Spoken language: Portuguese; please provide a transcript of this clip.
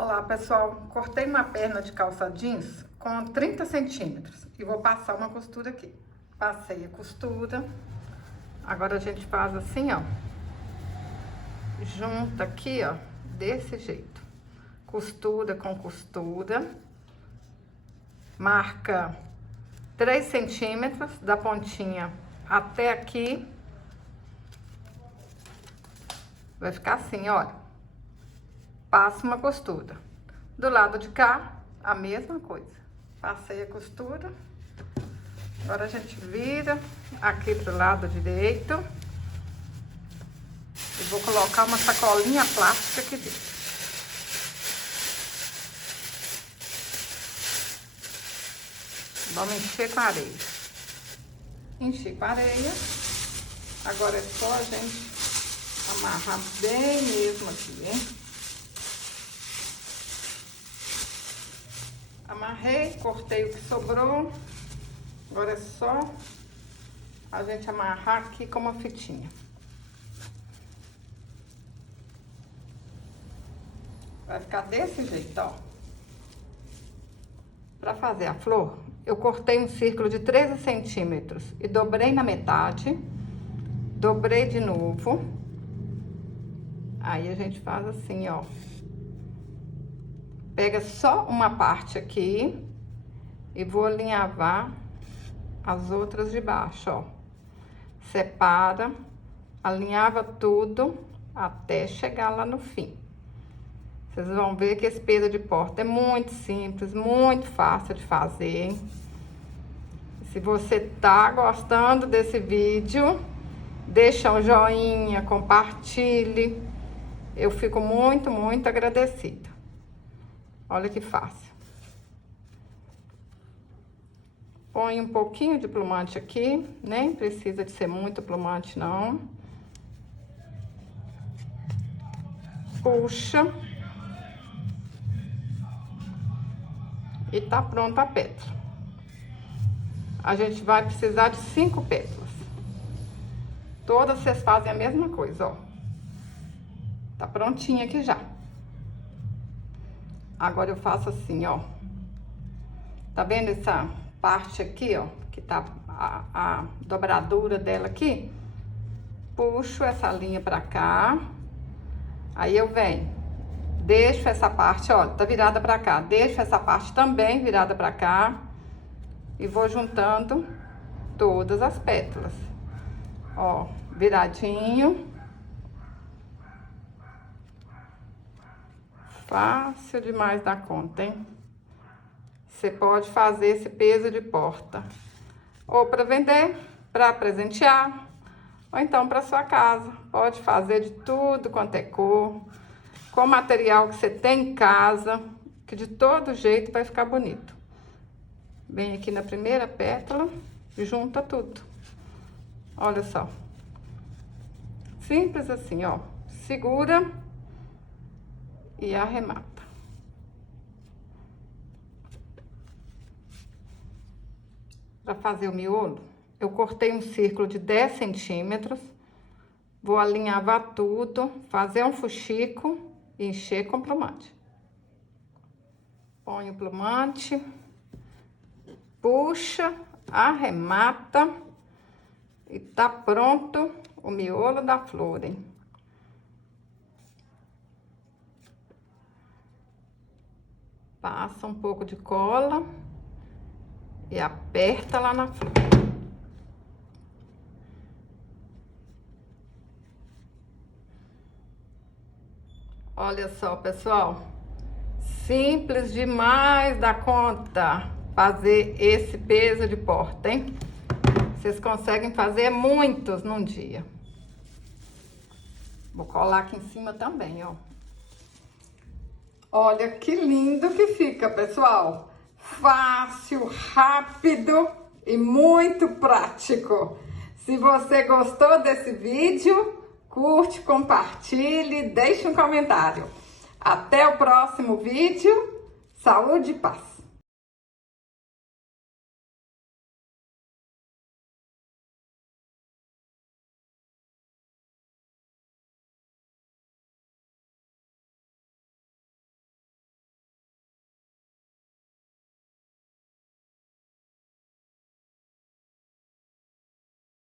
Olá pessoal, cortei uma perna de calça jeans com 30 centímetros e vou passar uma costura aqui. Passei a costura, agora a gente faz assim, ó, junta aqui, ó, desse jeito, costura com costura, marca 3 centímetros da pontinha até aqui, vai ficar assim, olha. Passo uma costura. Do lado de cá, a mesma coisa. Passei a costura. Agora a gente vira aqui pro lado direito. E vou colocar uma sacolinha plástica aqui dentro. Vamos encher com areia. Enchi com areia. Agora é só a gente amarrar bem mesmo aqui, hein? Amarrei, cortei o que sobrou. Agora é só a gente amarrar aqui com uma fitinha. Vai ficar desse jeito, ó. Pra fazer a flor, eu cortei um círculo de 13 centímetros e dobrei na metade. Dobrei de novo. Aí a gente faz assim, ó. Pega só uma parte aqui e vou alinhavar as outras de baixo, ó. Separa, alinhava tudo até chegar lá no fim. Vocês vão ver que esse peso de porta é muito simples, muito fácil de fazer. Se você tá gostando desse vídeo, deixa um joinha, compartilhe. Eu fico muito, muito agradecida. Olha que fácil. Põe um pouquinho de plumante aqui, nem precisa de ser muito plumante, não. Puxa. E tá pronta a pétala. A gente vai precisar de 5 pétalas. Todas vocês fazem a mesma coisa, ó. Tá prontinha aqui já. Agora eu faço assim, ó. Tá vendo essa parte aqui, ó? Que tá a dobradura dela aqui? Puxo essa linha pra cá. Aí eu venho. Deixo essa parte, ó, tá virada pra cá. Deixo essa parte também virada pra cá. E vou juntando todas as pétalas. Ó, viradinho. Fácil demais da conta, hein? Você pode fazer esse peso de porta ou para vender, para presentear, ou então para sua casa. Pode fazer de tudo quanto é cor, com material que você tem em casa, que de todo jeito vai ficar bonito. Vem aqui na primeira pétala e junta tudo. Olha só. Simples assim, ó. Segura e arremata. Para fazer o miolo, eu cortei um círculo de 10 centímetros. Vou alinhavar tudo, fazer um fuxico e encher com plumante. Põe o plumante, puxa, arremata e tá pronto o miolo da flor, hein? Passa um pouco de cola e aperta lá na flor. Olha só, pessoal. Simples demais da conta fazer esse peso de porta, hein? Vocês conseguem fazer muitos num dia. Vou colar aqui em cima também, ó. Olha que lindo que fica, pessoal. Fácil, rápido e muito prático. Se você gostou desse vídeo, curte, compartilhe, deixe um comentário. Até o próximo vídeo. Saúde e paz.